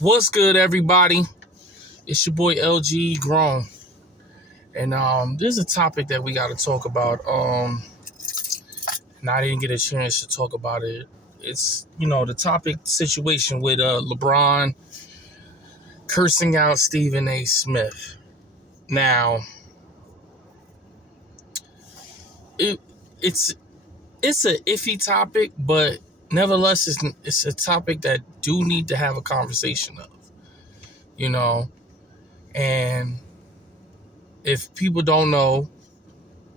What's good, everybody? It's your boy LG Grown, and there's a topic that we got to talk about. And I didn't get a chance to talk about it. It's the topic situation with LeBron cursing out Stephen A. Smith. Now, it's a iffy topic, but nevertheless, it's a topic that do need to have a conversation of. And if people don't know,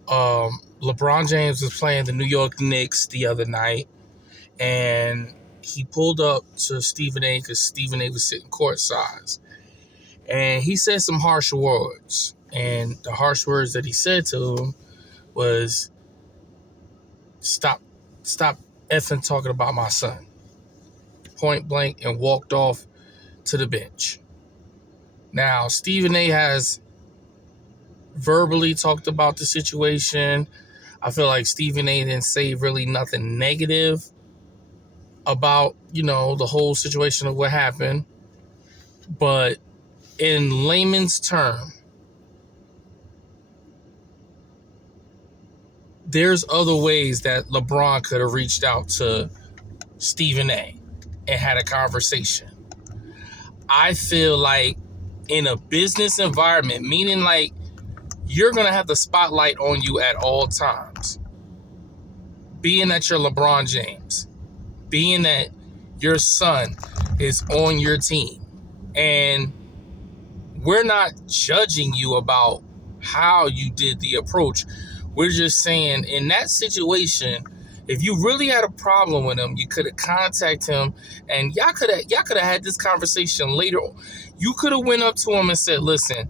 LeBron James was playing the New York Knicks the other night, and he pulled up to Stephen A. because Stephen A. was sitting courtside, and he said some harsh words. And the harsh words that he said to him was, "Stop effing talking about my son," point blank, and walked off to the bench. Now, Stephen A. has verbally talked about the situation. I feel like Stephen A. didn't say really nothing negative about, the whole situation of what happened. But in layman's term, there's other ways that LeBron could have reached out to Stephen A. and had a conversation. I feel like in a business environment, meaning like you're going to have the spotlight on you at all times, being that you're LeBron James, being that your son is on your team, and we're not judging you about how you did the approach. We're just saying in that situation, if you really had a problem with him, you could have contacted him, and y'all could have had this conversation later. You could have went up to him and said, "Listen,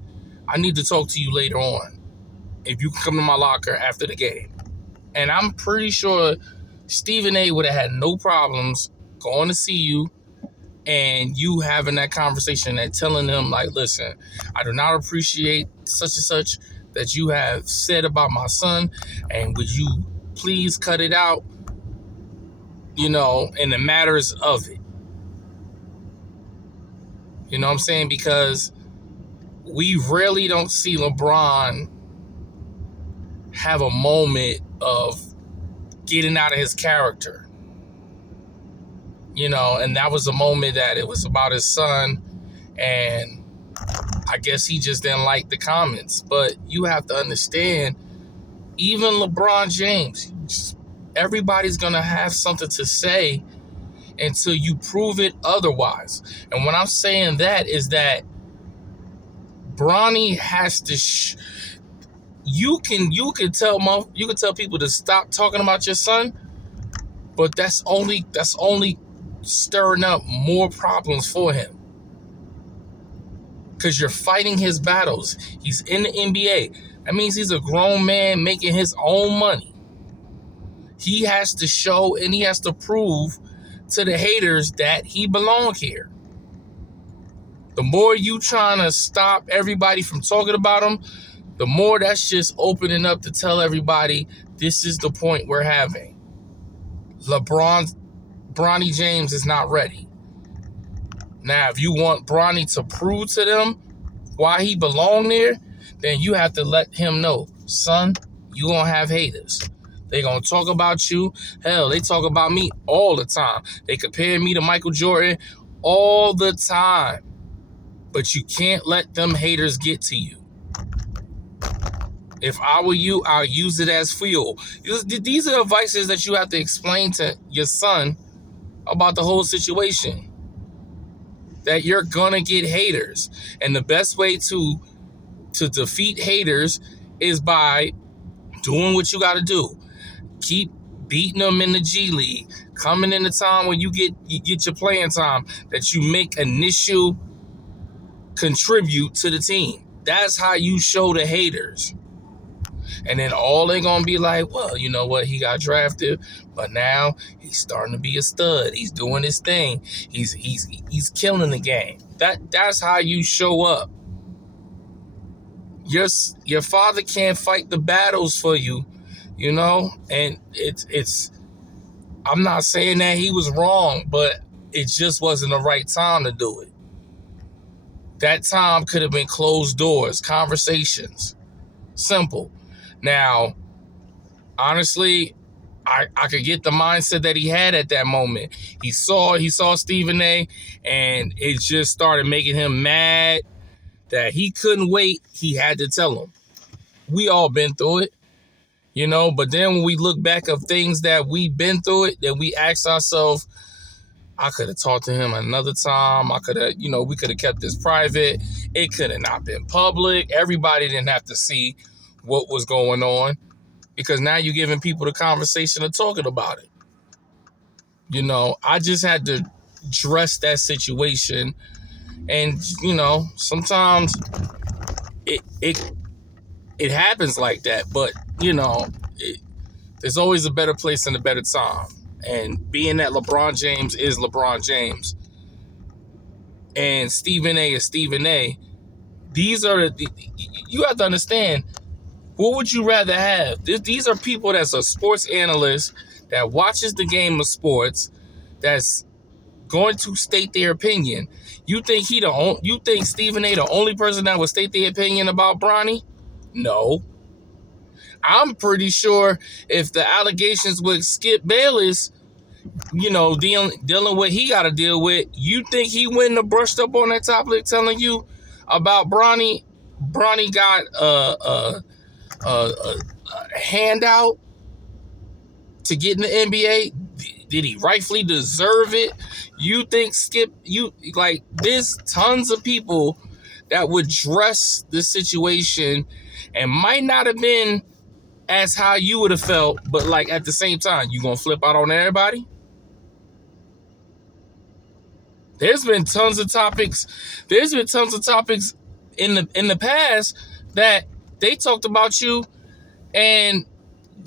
I need to talk to you later on. If you can come to my locker after the game." And I'm pretty sure Stephen A. would have had no problems going to see you and you having that conversation and telling them, like, "Listen, I do not appreciate such and such that you have said about my son, and would you please cut it out, in the matters of it." You know what I'm saying? Because we rarely don't see LeBron have a moment of getting out of his character. And that was a moment that it was about his son, and I guess he just didn't like the comments. But you have to understand, even LeBron James, everybody's going to have something to say until you prove it otherwise. And when I'm saying that is that Bronny has to you can tell people to stop talking about your son, but that's only stirring up more problems for him, because you're fighting his battles. He's in the NBA. That means he's a grown man making his own money. He has to show and he has to prove to the haters that he belongs here. The more you trying to stop everybody from talking about him, the more that's just opening up to tell everybody this is the point we're having. Bronny James is not ready. Now, if you want Bronny to prove to them why he belong there, then you have to let him know, "Son, you gonna have haters. They gonna talk about you. Hell, they talk about me all the time. They compare me to Michael Jordan all the time. But you can't let them haters get to you. If I were you, I'll use it as fuel." These are advices that you have to explain to your son about the whole situation. That you're gonna get haters. And the best way to defeat haters is by doing what you gotta do. Keep beating them in the G League. Coming in the time when you get your playing time, that you make initial contribute to the team. That's how you show the haters. And then all they're gonna be like, "Well, you know what? He got drafted, but now he's starting to be a stud. He's doing his thing. He's killing the game." That's how you show up. Your father can't fight the battles for you, and it's. I'm not saying that he was wrong, but it just wasn't the right time to do it. That time could have been closed doors, conversations. Simple. Now, honestly, I could get the mindset that he had at that moment. He saw Stephen A, and it just started making him mad that he couldn't wait. He had to tell him. We all been through it, but then when we look back of things that we've been through it, then we ask ourselves, I could have talked to him another time. I could have, we could have kept this private. It could have not been public. Everybody didn't have to see what was going on, because now you're giving people the conversation of talking about it. I just had to address that situation. And, sometimes it happens like that. But, there's always a better place and a better time. And being that LeBron James is LeBron James and Stephen A is Stephen A, these are you have to understand, what would you rather have? These are people that's a sports analyst that watches the game of sports, that's going to state their opinion. You think Stephen A the only person that would state their opinion about Bronny? No. I'm pretty sure if the allegations with Skip Bayless, dealing what he got to deal with, you think he wouldn't have brushed up on that topic telling you about Bronny? Bronny got a handout to get in the NBA. Did he rightfully deserve it? You think there's tons of people that would dress the situation and might not have been as how you would have felt, but at the same time, you gonna flip out on everybody? There's been tons of topics in the past that they talked about you and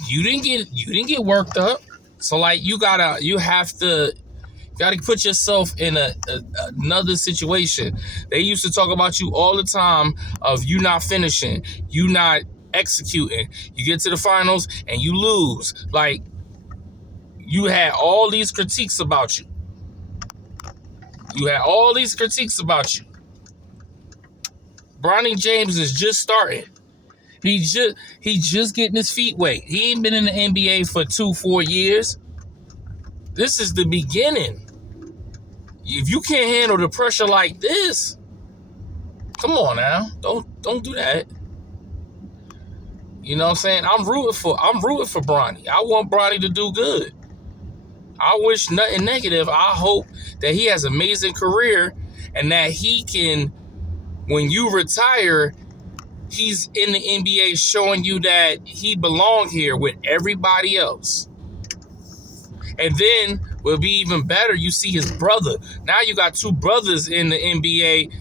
you didn't get worked up. So you have to put yourself in another situation. They used to talk about you all the time of you not finishing, you not executing. You get to the finals and you lose. You had all these critiques about you. Bronny James is just starting. He just getting his feet wet. He ain't been in the NBA for 2-4 years. This is the beginning. If you can't handle the pressure like this, come on now. Don't do that. You know what I'm saying? I'm rooting for Bronny. I want Bronny to do good. I wish nothing negative. I hope that he has an amazing career and that he can, when you retire, he's in the NBA showing you that he belongs here with everybody else. And then will be even better, you see his brother. Now you got two brothers in the NBA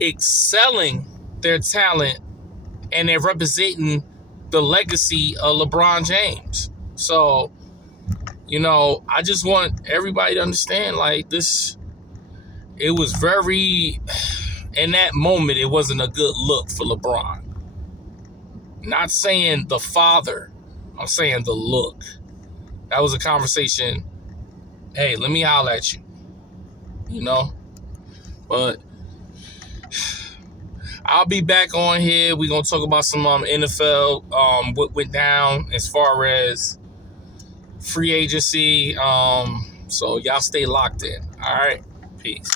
excelling their talent, and they're representing the legacy of LeBron James. So, I just want everybody to understand, this, it was very, in that moment, it wasn't a good look for LeBron. Not saying the father, I'm saying the look. That was a conversation. Hey, let me holler at you. But I'll be back on here. We're going to talk about some NFL, what went down as far as free agency. So y'all stay locked in. All right. Peace.